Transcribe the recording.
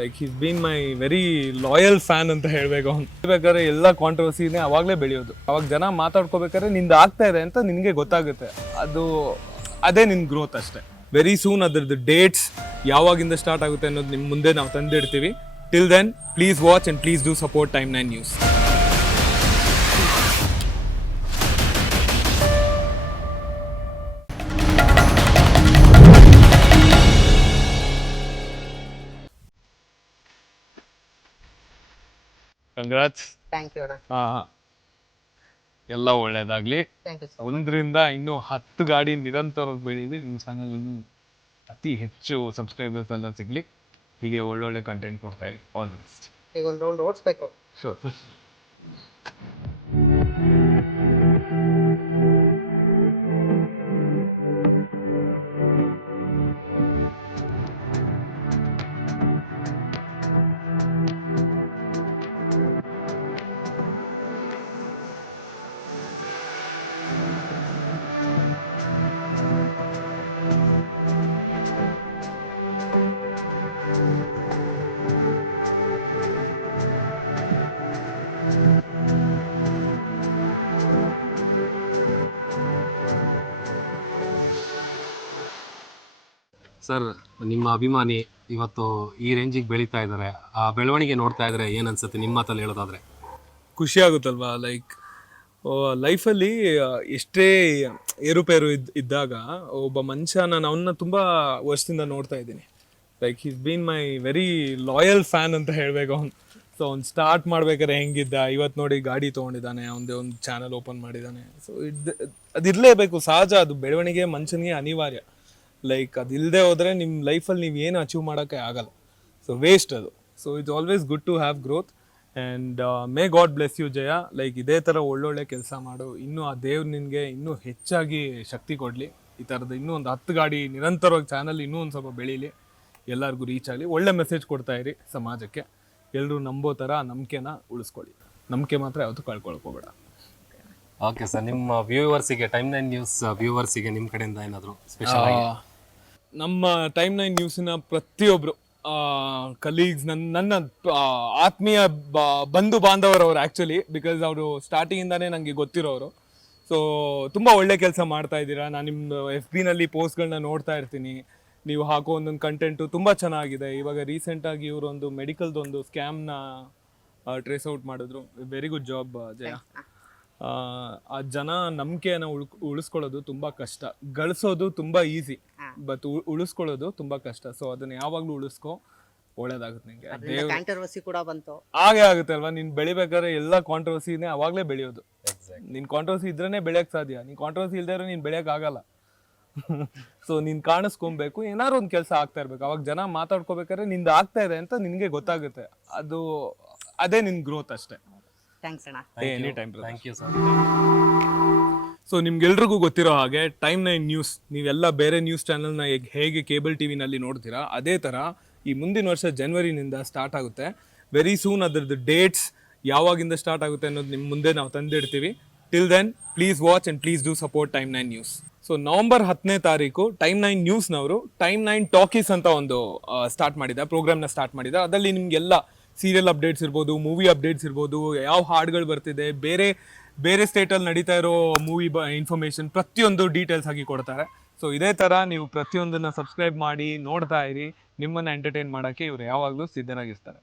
Like he's been my very loyal fan ಅಂತ ಹೇಳ್ಬೇಕು. ಅವ್ನು ಬೇಕಾದ್ರೆ ಎಲ್ಲ ಕಾಂಟ್ರವರ್ಸಿನೇ ಅವಾಗಲೇ ಬೆಳೆಯೋದು. ಅವಾಗ ಜನ ಮಾತಾಡ್ಕೋಬೇಕಾದ್ರೆ ನಿಂದು ಆಗ್ತಾ ಇದೆ ಅಂತ ನಿನಗೆ ಗೊತ್ತಾಗುತ್ತೆ. ಅದೇ ನಿನ್ನ ಗ್ರೋತ್ ಅಷ್ಟೇ. ವೆರಿ ಸೂನ್ ಅದ್ರದ್ದು ಡೇಟ್ಸ್ ಯಾವಾಗಿಂದ ಸ್ಟಾರ್ಟ್ ಆಗುತ್ತೆ ಅನ್ನೋದು ನಿಮ್ಮ ಮುಂದೆ ನಾವು ತಂದಿಡ್ತೀವಿ. Till then please watch and please do support time 9 news. Congrats. Thank you ಅಣ್ಣ. ಎಲ್ಲ ಒಳ್ಳೇದಾಗ್ಲಿ. Thank you sir. 1ರಿಂದ ಇನ್ನೂ 10 ಗಾಡಿ ನಿರಂತರವಾಗಿ ಬೆಳೀಲಿ. ನಿಮ್ಮ ಚಾನಲ್ ಅತಿ ಹೆಚ್ಚು ಸಬ್ಸ್ಕ್ರೈಬರ್ಸ್ ಎಲ್ಲ ಸಿಗ್ಲಿ. ಹೀಗೆ ಒಳ್ಳೊಳ್ಳೆ ಕಂಟೆಂಟ್ ಕೊಡ್ತಾ ಇರಿ. All the best. ಈಗ ಒಂದು ರೌಂಡ್ ಓಡಿಸ್ಬೇಕು. ಶೋರ್. ಸರ್, ನಿಮ್ಮ ಅಭಿಮಾನಿ ಇವತ್ತು ಈ ರೇಂಜಿಗೆ ಬೆಳೀತಾ ಇದ್ದಾರೆ. ಆ ಬೆಳವಣಿಗೆ ನೋಡ್ತಾ ಇದ್ರೆ ಏನು ಅನ್ಸುತ್ತೆ ನಿಮ್ಮ ಮಾತಲ್ಲಿ ಹೇಳೋದಾದ್ರೆ? ಖುಷಿ ಆಗುತ್ತಲ್ವಾ? ಲೈಕ್ ಲೈಫಲ್ಲಿ ಎಷ್ಟೇ ಏರುಪೇರು ಇದ್ದಾಗ ಒಬ್ಬ ಮನುಷ್ಯ, ನಾನು ಅವನ್ನ ತುಂಬ ವರ್ಷದಿಂದ ನೋಡ್ತಾ ಇದ್ದೀನಿ. Like he's been my very loyal fan ಅಂತ ಹೇಳ್ಬೇಕು. ಅವ್ನು ಸೊ ಅವ್ನು ಸ್ಟಾರ್ಟ್ ಮಾಡ್ಬೇಕಾದ್ರೆ ಹೆಂಗಿದ್ದ, ಇವತ್ತು ನೋಡಿ ಗಾಡಿ ತೊಗೊಂಡಿದ್ದಾನೆ, ಅವನದೇ ಒಂದು ಚಾನಲ್ ಓಪನ್ ಮಾಡಿದ್ದಾನೆ. ಸೊ ಅದಿರಲೇಬೇಕು, ಸಹಜ. ಅದು ಬೆಳವಣಿಗೆ ಮನುಷ್ಯನಿಗೆ ಅನಿವಾರ್ಯ. ಲೈಕ್ ಅದಿಲ್ಲದೆ ಹೋದರೆ ನಿಮ್ಮ ಲೈಫಲ್ಲಿ ನೀವು ಏನು ಅಚೀವ್ ಮಾಡೋಕ್ಕೆ ಆಗಲ್ಲ. ಸೊ ವೇಸ್ಟ್ ಅದು. So it's always good to have growth and may God bless you Jaya. Like ಇದೇ ಥರ ಒಳ್ಳೊಳ್ಳೆ ಕೆಲಸ ಮಾಡು. ಇನ್ನೂ ಆ ದೇವ್ರು ನಿನಗೆ ಇನ್ನೂ ಹೆಚ್ಚಾಗಿ ಶಕ್ತಿ ಕೊಡಲಿ. ಈ ಥರದ್ದು ಇನ್ನೂ ಒಂದು 10 ಗಾಡಿ ನಿರಂತರವಾಗಿ ಚಾನಲ್ ಇನ್ನೂ ಒಂದು ಸ್ವಲ್ಪ ಬೆಳೀಲಿ, ಎಲ್ಲರಿಗೂ ರೀಚ್ ಆಗಲಿ. ಒಳ್ಳೆ ಮೆಸೇಜ್ ಕೊಡ್ತಾ ಇರಿ ಸಮಾಜಕ್ಕೆ. ಎಲ್ಲರೂ ನಂಬೋ ಥರ ನಂಬಿಕೆನ ಉಳಿಸ್ಕೊಳ್ಳಿ. ನಂಬಿಕೆ ಮಾತ್ರ ಯಾವತ್ತೂ ಕಳ್ಕೊಳ್ಕೋಬೇಡ. ಓಕೆ ಸರ್, ನಿಮ್ಮ ವ್ಯೂವರ್ಸಿಗೆ, ಟೈಮ್ 9 ನ್ಯೂಸ್ ವ್ಯೂವರ್ಸಿಗೆ ನಿಮ್ಮ ಕಡೆಯಿಂದ ಏನಾದರೂ ಸ್ಪೆಷಲ್ ಆಗಿ? ನಮ್ಮ ಟೈಮ್ 9 ನ್ಯೂಸಿನ ಪ್ರತಿಯೊಬ್ಬರು ಕಲೀಗ್ಸ್, ನನ್ನ ಆತ್ಮೀಯ ಬಂಧು ಬಾಂಧವರವರು ಆ್ಯಕ್ಚುಲಿ, ಬಿಕಾಸ್ ಅವರು ಸ್ಟಾರ್ಟಿಂಗಿಂದಾನೇ ನನಗೆ ಗೊತ್ತಿರೋರು. ಸೊ ತುಂಬ ಒಳ್ಳೆ ಕೆಲಸ ಮಾಡ್ತಾ ಇದ್ದೀರಾ. ನಾನು ನಿಮ್ಮ FB ಪೋಸ್ಟ್ಗಳನ್ನ ನೋಡ್ತಾ ಇರ್ತೀನಿ. ನೀವು ಹಾಕೋ ಒಂದೊಂದು ಕಂಟೆಂಟು ತುಂಬ ಚೆನ್ನಾಗಿದೆ. ಇವಾಗ ರೀಸೆಂಟಾಗಿ ಇವರೊಂದು ಮೆಡಿಕಲ್ದೊಂದು ಸ್ಕ್ಯಾಮ್ನ ಟ್ರೇಸ್ ಔಟ್ ಮಾಡಿದ್ರು. ವೆರಿ ಗುಡ್ ಜಾಬ್ ಜಯ. ಆ ಜನ ನಂಬಿಕೆಯನ್ನು ಉಳಿಸ್ಕೊಳ್ಳೋದು ತುಂಬ ಕಷ್ಟ. ಗಳಿಸೋದು ತುಂಬ ಈಸಿ, ಬಟ್ ಉಳಿಸ್ಕೊಳ್ಳೋದು ತುಂಬ ಕಷ್ಟ. ಸೊ ಅದನ್ನ ಯಾವಾಗಲೂ ಉಳಿಸ್ಕೊ, ಒಳ್ಳೇದಾಗುತ್ತೆ ನಿಂಗೆ. ಕಾಂಟ್ರವರ್ಸಿ ಕೂಡ ಬಂತು, ಹಾಗೆ ಆಗುತ್ತೆ ಅಲ್ವಾ? ನೀನು ಬೆಳಿಬೇಕಾದ್ರೆ ಎಲ್ಲ ಕಾಂಟ್ರವರ್ಸಿನೇ ಅವಾಗಲೇ ಬೆಳೆಯೋದು. ನಿನ್ ಕಾಂಟ್ರವರ್ಸಿ ಇದ್ರೇನೆ ಬೆಳೆಯಕ್ಕೆ ಸಾಧ್ಯ. ನೀನ್ ಕಾಂಟ್ರವರ್ಸಿ ಇಲ್ದೇ ಇದ್ರೆ ನೀನು ಬೆಳೆಯಕ್ಕೆ ಆಗಲ್ಲ. ಸೊ ನೀನು ಕಾಣಿಸ್ಕೊಬೇಕು, ಏನಾದ್ರು ಒಂದು ಕೆಲಸ ಆಗ್ತಾ ಇರ್ಬೇಕು. ಅವಾಗ ಜನ ಮಾತಾಡ್ಕೋಬೇಕಾದ್ರೆ ನಿಂದು ಆಗ್ತಾ ಇದೆ ಅಂತ ನಿನಗೆ ಗೊತ್ತಾಗುತ್ತೆ. ಅದೇ ನಿನ್ನ ಗ್ರೋತ್ ಅಷ್ಟೇ. ಥ್ಯಾಂಕ್ಸ್ ಅಣ್ಣ. Any time. Thank you sir. So ನಿಮ್ಗೆಲ್ರಿಗೂ ಗೊತ್ತಿರೋ ಹಾಗೆ ಟೈಮ್ 9 ನ್ಯೂಸ್ ನೀವೆಲ್ಲ ಬೇರೆ ನ್ಯೂಸ್ ಚಾನಲ್ನ ಹೇಗೆ ಕೇಬಲ್ ಟಿವಿನಲ್ಲಿ ನೋಡ್ತೀರಾ, ಅದೇ ಥರ ಈ ಮುಂದಿನ ವರ್ಷ ಜನವರಿನಿಂದ ಸ್ಟಾರ್ಟ್ ಆಗುತ್ತೆ. ವೆರಿ ಸೂನ್ ಅದ್ರದ್ದು ಡೇಟ್ಸ್ ಯಾವಾಗಿಂದ ಸ್ಟಾರ್ಟ್ ಆಗುತ್ತೆ ಅನ್ನೋದು ನಿಮ್ಮ ಮುಂದೆ ನಾವು ತಂದಿಡ್ತೀವಿ. Till then please watch and please do support time 9 news. So November 10ನೇ ತಾರೀಕು ಟೈಮ್ 9 ನ್ಯೂಸ್ನವರು ಟೈಮ್ 9 ಟಾಕೀಸ್ ಅಂತ ಒಂದು ಪ್ರೋಗ್ರಾಮ್ನ ಸ್ಟಾರ್ಟ್ ಮಾಡಿದ್ದಾರೆ. ಅದರಲ್ಲಿ ನಿಮಗೆಲ್ಲ ಸೀರಿಯಲ್ ಅಪ್ಡೇಟ್ಸ್ ಇರ್ಬೋದು, ಮೂವಿ ಅಪ್ಡೇಟ್ಸ್ ಇರ್ಬೋದು, ಯಾವ ಹಾಡುಗಳು ಬರ್ತಿದೆ, ಬೇರೆ ಸ್ಟೇಟಲ್ಲಿ ನಡೀತಾ ಇರೋ ಮೂವಿ ಇನ್ಫಾರ್ಮೇಷನ್ ಪ್ರತಿಯೊಂದು ಡೀಟೇಲ್ಸ್ ಆಗಿ ಕೊಡ್ತಾರೆ. ಸೊ ಇದೇ ಥರ ನೀವು ಪ್ರತಿಯೊಂದನ್ನು ಸಬ್ಸ್ಕ್ರೈಬ್ ಮಾಡಿ ನೋಡ್ತಾ ಇರಿ. ನಿಮ್ಮನ್ನು ಎಂಟರ್ಟೈನ್ ಮಾಡೋಕ್ಕೆ ಇವರು ಯಾವಾಗಲೂ ಸಿದ್ಧರಾಗಿರ್ತಾರೆ.